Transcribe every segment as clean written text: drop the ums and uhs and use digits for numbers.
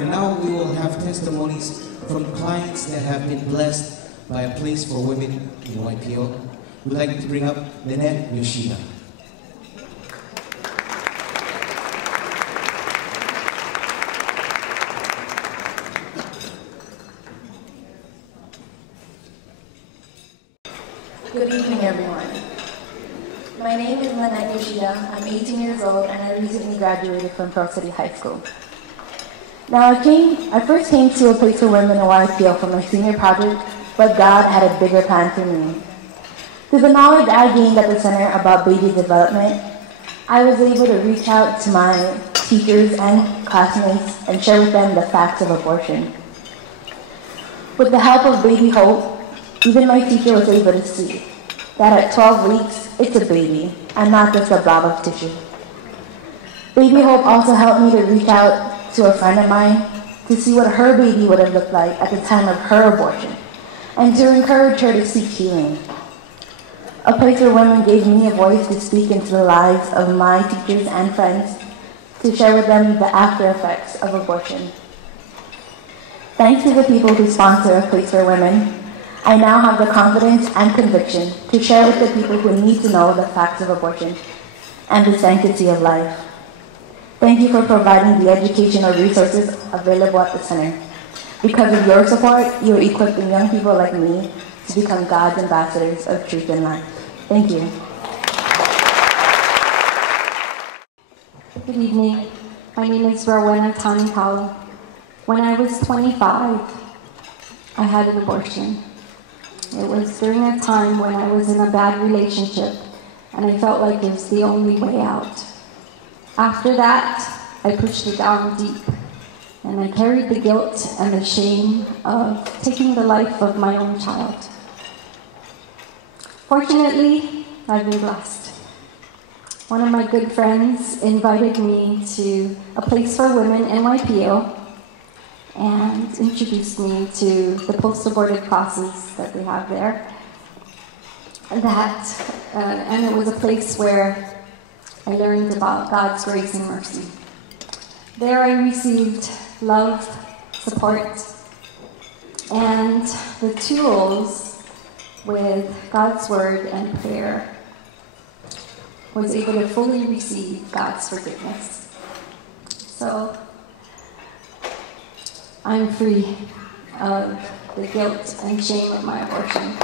program. Now we will have testimonies from clients that have been blessed by a place for women in YPO. We'd like to bring up Lynette Yoshida. Good evening, everyone. My name is Lynette Yoshida. I'm 18 years old and I recently graduated from Pearl City High School. Now I first came to a place for women in YPO for my senior project, but God had a bigger plan for me. Through the knowledge I gained at the center about baby development, I was able to reach out to my teachers and classmates and share with them the facts of abortion. With the help of Baby Hope, even my teacher was able to see that at 12 weeks, it's a baby and not just a blob of tissue. Baby Hope also helped me to reach out to a friend of mine to see what her baby would have looked like at the time of her abortion and to encourage her to seek healing. A place where women gave me a voice to speak into the lives of my teachers and friends to share with them the after effects of abortion. Thanks to the people who sponsor A Place for Women, I now have the confidence and conviction to share with the people who need to know the facts of abortion and the sanctity of life. Thank you for providing the educational resources available at the center. Because of your support, you're equipping young people like me to become God's ambassadors of truth and life. Thank you. Good evening. My name is Rowena Tani Powell. When I was 25, I had an abortion. It was during a time when I was in a bad relationship and I felt like it was the only way out. After that, I pushed it down deep and I carried the guilt and the shame of taking the life of my own child. Fortunately, I've been blessed. One of my good friends invited me to A Place for Women in YPO and introduced me to the post-abortive classes that they have there. And it was a place where I learned about God's grace and mercy. There I received love, support, and the tools with God's word and prayer. Was able to fully receive God's forgiveness. So I'm free of the guilt and shame of my abortion.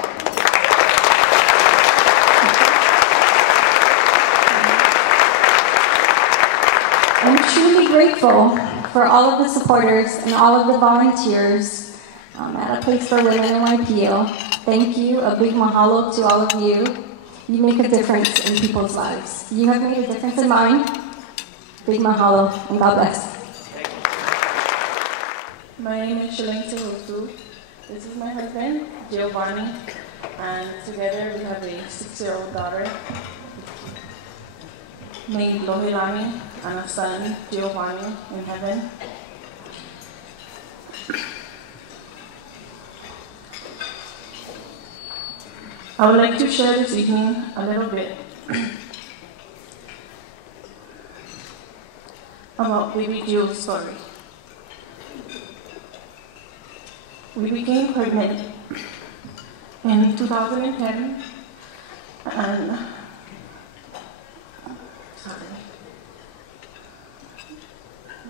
I'm truly grateful for all of the supporters and all of the volunteers at A Place for Women in YPO. Thank you, a big mahalo to all of you. You make a difference in people's lives. You have made a difference in mine. Big mahalo, and God bless. My name is Shalane Tarusu. This is my husband, Giovanni, and together we have a 6-year-old daughter named Lohilani and a son, Giovanni, in heaven. I would like to share this evening a little bit about baby Gio's story. We became pregnant in 2010 and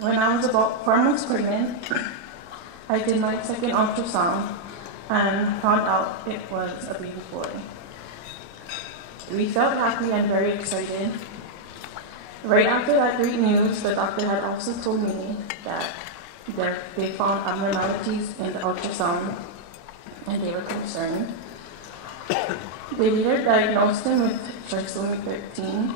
when I was about 4 months pregnant, I did my second ultrasound and found out it was a baby boy. We felt happy and very excited. Right after that great news, the doctor had also told me that they found abnormalities in the ultrasound and they were concerned. They later diagnosed him with trisomy 13.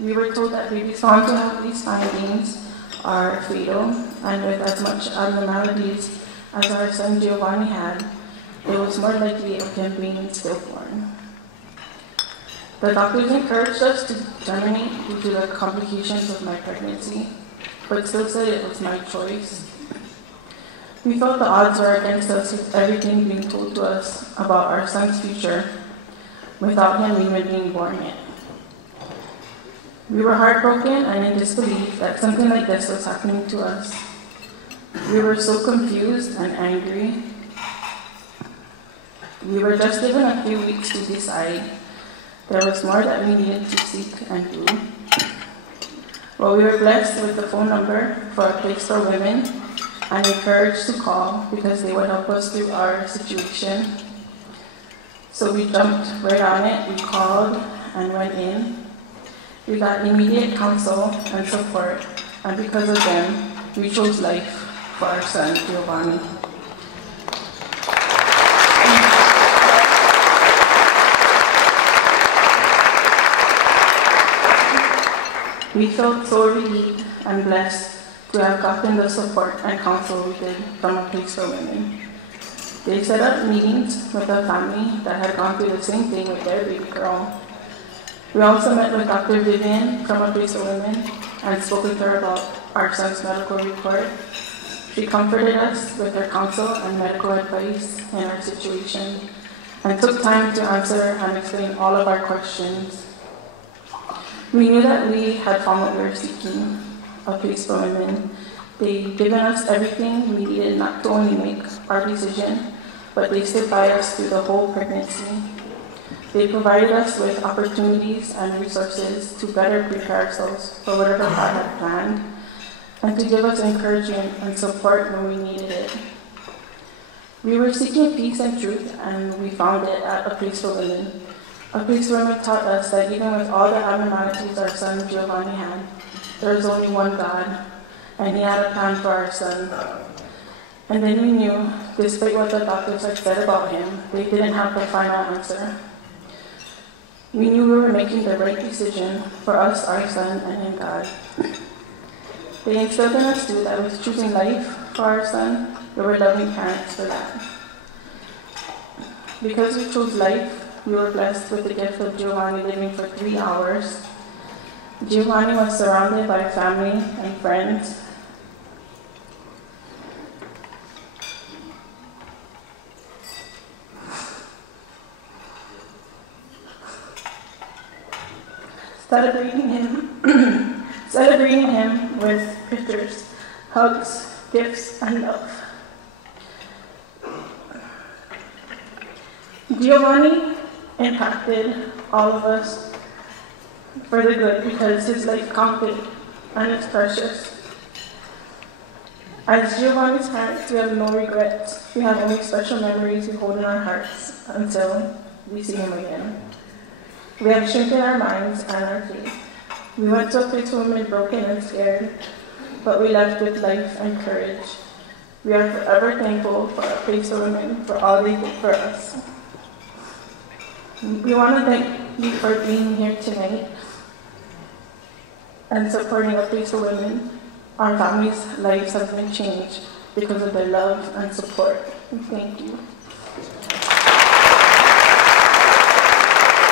We were told that babies found to have these findings are fatal, and with as much abnormalities as our son Giovanni had, it was more likely of him being stillborn. The doctors encouraged us to terminate due to the complications of my pregnancy, but still said it was my choice. We felt the odds were against us with everything being told to us about our son's future without him even being born yet. We were heartbroken and in disbelief that something like this was happening to us. We were so confused and angry. We were just given a few weeks to decide. There was more that we needed to seek and do. Well, we were blessed with the phone number for a place for women and encouraged to call because they would help us through our situation. So we jumped right on it. We called and went in. We got immediate counsel and support, and because of them, we chose life for our son, Giovanni. We felt so relieved and blessed to have gotten the support and counsel we did from a place for women. They set up meetings with a family that had gone through the same thing with their baby girl. We also met with Dr. Vivian from a place for women and spoke with her about our son's medical report. She comforted us with her counsel and medical advice in our situation and took time to answer and explain all of our questions. We knew that we had found what we were seeking, a place for women. They'd given us everything we needed not to only make our decision, but they stood by us through the whole pregnancy. They provided us with opportunities and resources to better prepare ourselves for whatever God had planned, and to give us encouragement and support when we needed it. We were seeking peace and truth, and we found it at a place for women. A place for women taught us that even with all the abnormalities our son Giovanni had, there was only one God, and he had a plan for our son. And then we knew, despite what the doctors had said about him, they didn't have the final answer. We knew we were making the right decision for us, our son, and in God. They instilled in us too that with choosing life for our son, we were loving parents for that. Because we chose life, we were blessed with the gift of Giovanni living for 3 hours. Giovanni was surrounded by family and friends. Celebrating him with pictures, hugs, gifts, and love. Giovanni impacted all of us for the good because his life counted and is precious. As Giovanni's parents, we have no regrets. We have only special memories we hold in our hearts until we see him again. We have strengthened our minds and our faith. We went to a place for women broken and scared, but we left with life and courage. We are forever thankful for our place for women for all they did for us. We want to thank you for being here tonight and supporting a place for women. Our families' lives have been changed because of their love and support. Thank you.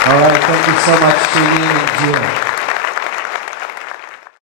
All right, thank you so much, Julie and Jill.